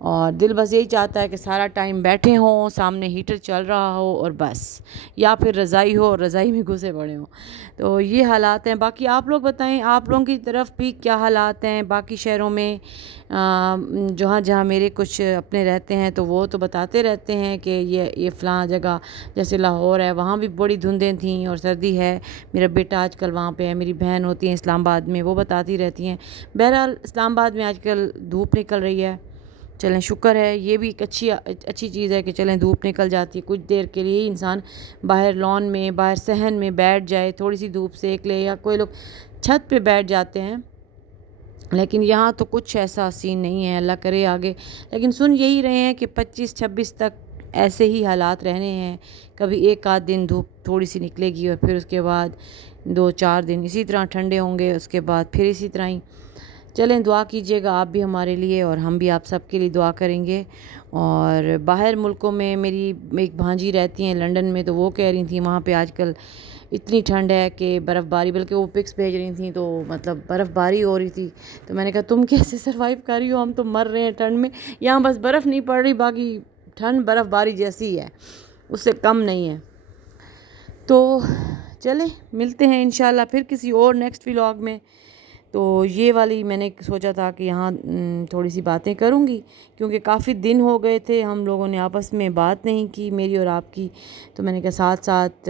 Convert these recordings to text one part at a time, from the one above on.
اور دل بس یہی چاہتا ہے کہ سارا ٹائم بیٹھے ہوں، سامنے ہیٹر چل رہا ہو اور بس، یا پھر رضائی ہو اور رضائی میں گھسے پڑے ہوں۔ تو یہ حالات ہیں۔ باقی آپ لوگ بتائیں، آپ لوگوں کی طرف بھی کیا حالات ہیں باقی شہروں میں؟ جہاں جہاں میرے کچھ اپنے رہتے ہیں تو وہ تو بتاتے رہتے ہیں کہ یہ فلاں جگہ جیسے لاہور ہے، وہاں بھی بڑی دھندیں تھیں اور سردی ہے۔ میرا بیٹا آج کل وہاں پہ ہے، میری بہن ہوتی ہیں اسلام آباد میں، وہ بتاتی رہتی ہیں۔ بہرحال اسلام آباد میں آج کل دھوپ نکل رہی ہے، چلیں شکر ہے، یہ بھی ایک اچھی چیز ہے کہ چلیں دھوپ نکل جاتی ہے، کچھ دیر کے لیے ہی انسان باہر لان میں، باہر صحن میں بیٹھ جائے، تھوڑی سی دھوپ سیک لے، یا کوئی لوگ چھت پہ بیٹھ جاتے ہیں۔ لیکن یہاں تو کچھ ایسا سین نہیں ہے، اللہ کرے آگے۔ لیکن سن یہی رہے ہیں کہ 25-26 تک ایسے ہی حالات رہنے ہیں، کبھی ایک آدھ دن دھوپ تھوڑی سی نکلے گی اور پھر اس کے بعد 2-4 دن اسی طرح ٹھنڈے ہوں گے، اس کے بعد پھر اسی طرح ہی۔ چلیں دعا کیجیے گا آپ بھی ہمارے لیے، اور ہم بھی آپ سب کے لیے دعا کریں گے۔ اور باہر ملکوں میں میری ایک بھانجی رہتی ہیں لنڈن میں، تو وہ کہہ رہی تھیں وہاں پہ آج کل اتنی ٹھنڈ ہے کہ برف باری، بلکہ وہ پکس بھیج رہی تھیں تو مطلب برف باری ہو رہی تھی۔ تو میں نے کہا تم کیسے سروائیو کر رہی ہو، ہم تو مر رہے ہیں ٹھنڈ میں، یہاں بس برف نہیں پڑ رہی، باقی ٹھنڈ برف باری جیسی ہے، اس سے کم نہیں ہے۔ تو چلیں ملتے ہیں انشاءاللہ پھر کسی اور نیکسٹ ولاگ میں۔ تو یہ والی میں نے سوچا تھا کہ یہاں تھوڑی سی باتیں کروں گی، کیونکہ کافی دن ہو گئے تھے ہم لوگوں نے آپس میں بات نہیں کی، میری اور آپ کی۔ تو میں نے کہا ساتھ ساتھ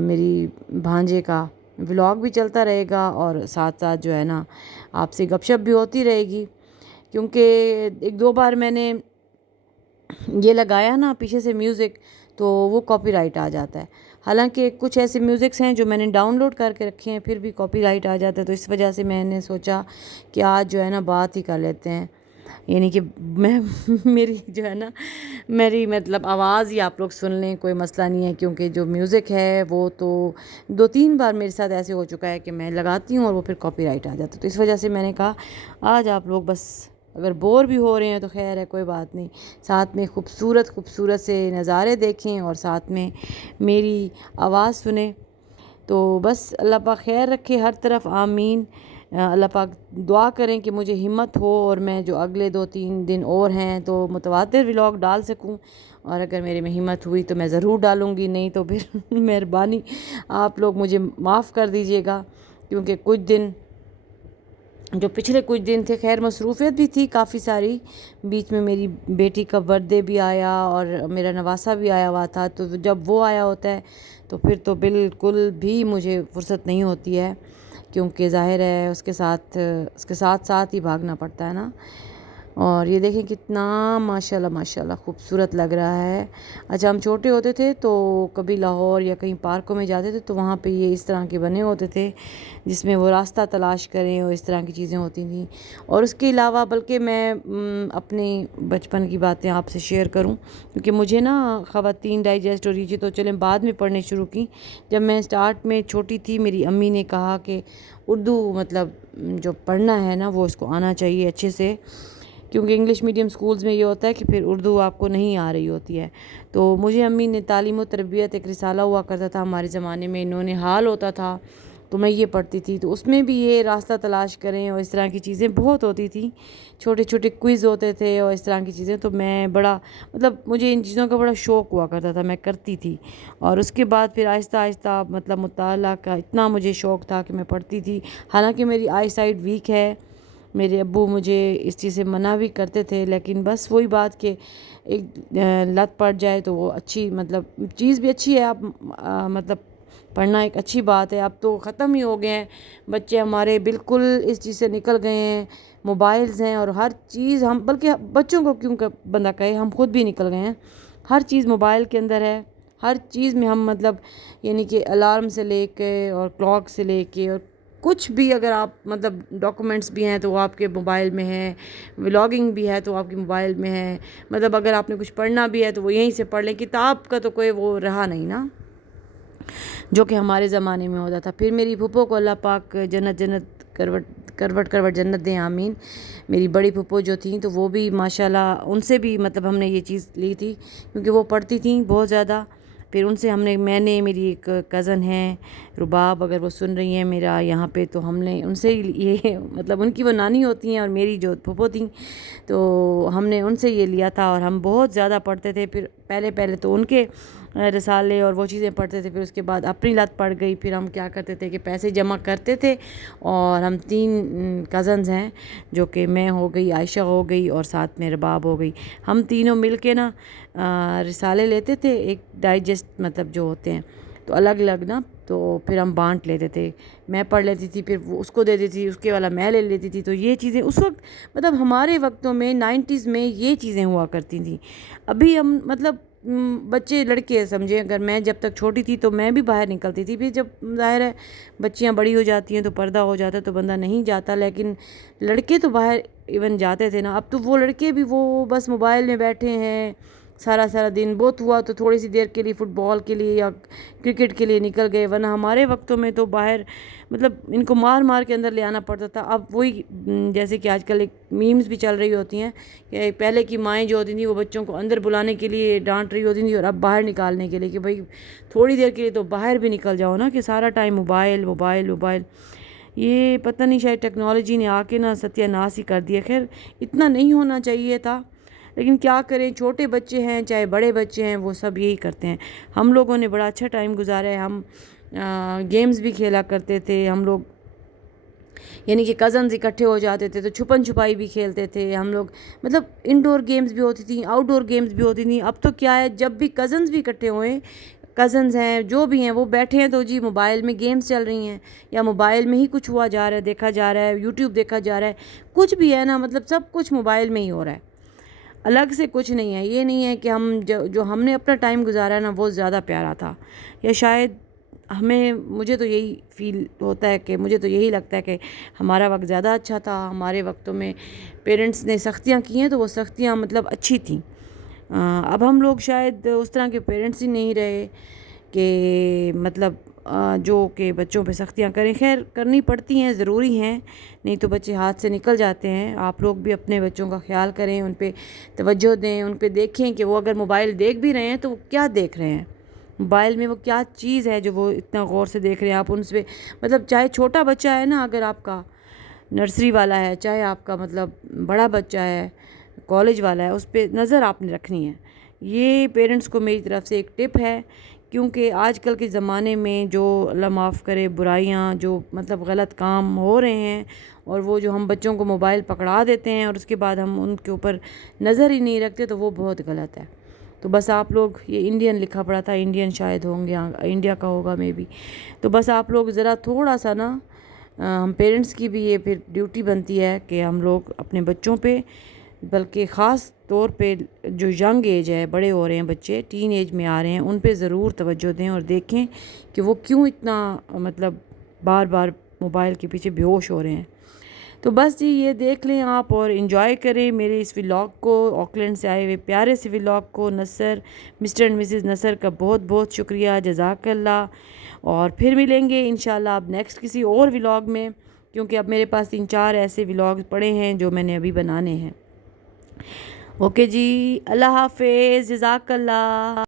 میری بھانجے کا ولاگ بھی چلتا رہے گا، اور ساتھ ساتھ جو ہے نا آپ سے گپ شپ بھی ہوتی رہے گی، کیونکہ 1-2 بار میں نے یہ لگایا نا پیچھے سے میوزک، تو وہ کاپی رائٹ آ جاتا ہے۔ حالانکہ کچھ ایسے میوزکس ہیں جو میں نے ڈاؤن لوڈ کر کے رکھے ہیں، پھر بھی کاپی رائٹ آ جاتا ہے۔ تو اس وجہ سے میں نے سوچا کہ آج جو ہے نا بات ہی کر لیتے ہیں، یعنی کہ میں میری جو ہے نا میری مطلب آواز ہی آپ لوگ سن لیں، کوئی مسئلہ نہیں ہے، کیونکہ جو میوزک ہے وہ تو 2-3 بار میرے ساتھ ایسے ہو چکا ہے کہ میں لگاتی ہوں اور وہ پھر کاپی رائٹ آ جاتا ہے۔ تو اس وجہ سے میں نے کہا آج آپ لوگ بس اگر بور بھی ہو رہے ہیں تو خیر ہے، کوئی بات نہیں، ساتھ میں خوبصورت سے نظارے دیکھیں اور ساتھ میں میری آواز سنیں۔ تو بس اللہ پاک خیر رکھے ہر طرف، آمین۔ اللہ پاک دعا کریں کہ مجھے ہمت ہو اور میں جو اگلے 2-3 دن اور ہیں تو متواتر ولاگ ڈال سکوں، اور اگر میرے میں ہمت ہوئی تو میں ضرور ڈالوں گی، نہیں تو پھر مہربانی آپ لوگ مجھے معاف کر دیجیے گا، کیونکہ کچھ دن جو پچھلے کچھ دن تھے خیر مصروفیت بھی تھی کافی ساری، بیچ میں میری بیٹی کا برتھ ڈے بھی آیا اور میرا نواسا بھی آیا ہوا تھا، تو جب وہ آیا ہوتا ہے تو پھر تو بالکل بھی مجھے فرصت نہیں ہوتی ہے، کیونکہ ظاہر ہے اس کے ساتھ ہی بھاگنا پڑتا ہے نا۔ اور یہ دیکھیں کتنا ماشاءاللہ خوبصورت لگ رہا ہے۔ اچھا ہم چھوٹے ہوتے تھے تو کبھی لاہور یا کہیں پارکوں میں جاتے تھے تو وہاں پہ یہ اس طرح کے بنے ہوتے تھے جس میں وہ راستہ تلاش کریں، اور اس طرح کی چیزیں ہوتی تھیں۔ اور اس کے علاوہ بلکہ میں اپنی بچپن کی باتیں آپ سے شیئر کروں، کیونکہ مجھے نا خواتین ڈائجسٹ اور یہ چیز تو چلیں بعد میں پڑھنے شروع کی، جب میں سٹارٹ میں چھوٹی تھی میری امی نے کہا کہ اردو مطلب جو پڑھنا ہے نا وہ اس کو آنا چاہیے اچھے سے، کیونکہ انگلش میڈیم سکولز میں یہ ہوتا ہے کہ پھر اردو آپ کو نہیں آ رہی ہوتی ہے۔ تو مجھے امی نے تعلیم و تربیت ایک رسالہ ہوا کرتا تھا ہمارے زمانے میں، انہوں نے حال ہوتا تھا تو میں یہ پڑھتی تھی، تو اس میں بھی یہ راستہ تلاش کریں اور اس طرح کی چیزیں بہت ہوتی تھیں، چھوٹے چھوٹے کوئز ہوتے تھے اور اس طرح کی چیزیں، تو میں بڑا مطلب مجھے ان چیزوں کا بڑا شوق ہوا کرتا تھا، میں کرتی تھی۔ اور اس کے بعد پھر آہستہ آہستہ مطلب مطالعہ کا اتنا مجھے شوق تھا کہ میں پڑھتی تھی، حالانکہ میری آئی سائٹ ویک ہے، میرے ابو مجھے اس چیز سے منع بھی کرتے تھے، لیکن بس وہی بات کہ ایک لت پڑ جائے تو وہ اچھی مطلب چیز بھی اچھی ہے، آپ مطلب پڑھنا ایک اچھی بات ہے۔ اب تو ختم ہی ہو گئے ہیں بچے ہمارے، بالکل اس چیز سے نکل گئے ہیں، موبائلز ہیں اور ہر چیز، ہم بلکہ بچوں کو کیوں بندہ کہے، ہم خود بھی نکل گئے ہیں، ہر چیز موبائل کے اندر ہے، ہر چیز میں ہم مطلب یعنی کہ الارم سے لے کے اور کلاک سے لے کے اور کچھ بھی، اگر آپ مطلب ڈاکومنٹس بھی ہیں تو وہ آپ کے موبائل میں ہے، ولاگنگ بھی ہے تو آپ کے موبائل میں ہے، مطلب اگر آپ نے کچھ پڑھنا بھی ہے تو وہ یہیں سے پڑھ لیں، کتاب کا تو کوئی وہ رہا نہیں نا جو کہ ہمارے زمانے میں ہوتا تھا۔ پھر میری پھپھو کو اللہ پاک جنت کروٹ جنت دیں، آمین۔ میری بڑی پھپھو جو تھیں تو وہ بھی ماشاءاللہ ان سے بھی مطلب ہم نے یہ چیز لی تھی، کیونکہ وہ پڑھتی تھیں بہت زیادہ، پھر ان سے میں نے میری ایک کزن ہے رباب، اگر وہ سن رہی ہیں میرا یہاں پہ، تو ہم نے ان سے یہ مطلب ان کی وہ نانی ہوتی ہیں اور میری جو پھوپھو تھیں، تو ہم نے ان سے یہ لیا تھا اور ہم بہت زیادہ پڑھتے تھے۔ پھر پہلے تو ان کے رسالے اور وہ چیزیں پڑھتے تھے، پھر اس کے بعد اپنی لت پڑ گئی۔ پھر ہم کیا کرتے تھے کہ پیسے جمع کرتے تھے، اور ہم 3 کزنز ہیں، جو کہ میں ہو گئی، عائشہ ہو گئی، اور ساتھ میں رباب ہو گئی، ہم تینوں مل کے نا رسالے لیتے تھے، ایک ڈائجسٹ مطلب جو ہوتے ہیں، تو الگ الگ نا، تو پھر ہم بانٹ لیتے تھے، میں پڑھ لیتی تھی، پھر وہ اس کو دے دیتی تھی، اس کے والا میں لے لیتی تھی۔ تو یہ چیزیں اس وقت مطلب ہمارے وقتوں میں 90s میں یہ چیزیں ہوا کرتی تھیں۔ ابھی ہم مطلب بچے لڑکے سمجھیں، اگر میں جب تک چھوٹی تھی تو میں بھی باہر نکلتی تھی، پھر جب ظاہر ہے بچیاں بڑی ہو جاتی ہیں تو پردہ ہو جاتا ہے تو بندہ نہیں جاتا، لیکن لڑکے تو باہر ایون جاتے تھے نا۔ اب تو وہ لڑکے بھی وہ بس موبائل میں بیٹھے ہیں سارا دن، بہت ہوا تو تھوڑی سی دیر کے لیے فٹ بال کے لیے یا کرکٹ کے لیے نکل گئے، ورنہ ہمارے وقتوں میں تو باہر مطلب ان کو مار کے اندر لے آنا پڑتا تھا۔ اب وہی جیسے کہ آج کل ایک میمز بھی چل رہی ہوتی ہیں کہ پہلے کی مائیں جو ہوتی تھیں وہ بچوں کو اندر بلانے کے لیے ڈانٹ رہی ہوتی تھیں، اور اب باہر نکالنے کے لیے کہ بھائی تھوڑی دیر کے لیے تو باہر بھی نکل جاؤ نا، کہ سارا ٹائم موبائل۔ یہ پتہ نہیں، شاید ٹیکنالوجی نے آ کے نا ستیہ ناش ہی کر دیا۔ خیر اتنا نہیں ہونا چاہیے تھا، لیکن کیا کریں، چھوٹے بچے ہیں چاہے بڑے بچے ہیں، وہ سب یہی کرتے ہیں۔ ہم لوگوں نے بڑا اچھا ٹائم گزارا ہے، ہم گیمز بھی کھیلا کرتے تھے، ہم لوگ یعنی کہ کزنز اکٹھے ہو جاتے تھے تو چھپن چھپائی بھی کھیلتے تھے ہم لوگ، مطلب انڈور گیمز بھی ہوتی تھیں، آؤٹ ڈور گیمز بھی ہوتی تھیں۔ اب تو کیا ہے، جب بھی کزنز بھی اکٹھے ہوئے، کزنز ہیں جو بھی ہیں وہ بیٹھے ہیں تو جی موبائل میں گیمز چل رہی ہیں، یا موبائل میں ہی کچھ ہوا جا رہا ہے، دیکھا جا رہا ہے، یوٹیوب دیکھا جا رہا ہے، کچھ بھی ہے نا، مطلب سب کچھ موبائل میں ہی ہو رہا ہے، الگ سے کچھ نہیں ہے۔ یہ نہیں ہے کہ ہم جو ہم نے اپنا ٹائم گزارا ہے نا وہ زیادہ پیارا تھا، یا شاید مجھے تو یہی فیل ہوتا ہے کہ مجھے تو یہی لگتا ہے کہ ہمارا وقت زیادہ اچھا تھا۔ ہمارے وقتوں میں پیرنٹس نے سختیاں کی ہیں تو وہ سختیاں مطلب اچھی تھیں۔ اب ہم لوگ شاید اس طرح کے پیرنٹس ہی نہیں رہے کہ مطلب جو کہ بچوں پہ سختیاں کریں۔ خیر کرنی پڑتی ہیں، ضروری ہیں، نہیں تو بچے ہاتھ سے نکل جاتے ہیں۔ آپ لوگ بھی اپنے بچوں کا خیال کریں، ان پہ توجہ دیں، ان پہ دیکھیں کہ وہ اگر موبائل دیکھ بھی رہے ہیں تو وہ کیا دیکھ رہے ہیں، موبائل میں وہ کیا چیز ہے جو وہ اتنا غور سے دیکھ رہے ہیں۔ آپ ان سے مطلب چاہے چھوٹا بچہ ہے نا، اگر آپ کا نرسری والا ہے، چاہے آپ کا مطلب بڑا بچہ ہے، کالج والا ہے، اس پہ نظر آپ نے رکھنی ہے۔ یہ پیرنٹس کو میری طرف سے ایک ٹپ ہے، کیونکہ آج کل کے زمانے میں جو اللہ معاف کرے برائیاں، جو مطلب غلط کام ہو رہے ہیں، اور وہ جو ہم بچوں کو موبائل پکڑا دیتے ہیں اور اس کے بعد ہم ان کے اوپر نظر ہی نہیں رکھتے، تو وہ بہت غلط ہے۔ تو بس آپ لوگ، یہ انڈین لکھا پڑا تھا، انڈین شاید ہوں گے، انڈیا کا ہوگا مے بی، تو بس آپ لوگ ذرا تھوڑا سا نا، ہم پیرنٹس کی بھی یہ پھر ڈیوٹی بنتی ہے کہ ہم لوگ اپنے بچوں پہ، بلکہ خاص طور پہ جو ینگ ایج ہے، بڑے ہو رہے ہیں بچے، ٹین ایج میں آ رہے ہیں، ان پہ ضرور توجہ دیں اور دیکھیں کہ وہ کیوں اتنا مطلب بار موبائل کے پیچھے بے ہوش ہو رہے ہیں۔ تو بس جی یہ دیکھ لیں آپ اور انجوائے کریں میرے اس ولاگ کو، آکلینڈ سے آئے ہوئے پیارے سے ولاگ کو۔ مسٹر اینڈ مسز نصر کا بہت بہت شکریہ، جزاک اللہ، اور پھر ملیں گے انشاءاللہ اب نیکسٹ کسی اور ولاگ میں، کیونکہ اب میرے پاس 3-4 ایسے ولاگ پڑے ہیں جو میں نے ابھی بنانے ہیں۔ اوکے جی، اللہ حافظ، جزاک اللہ۔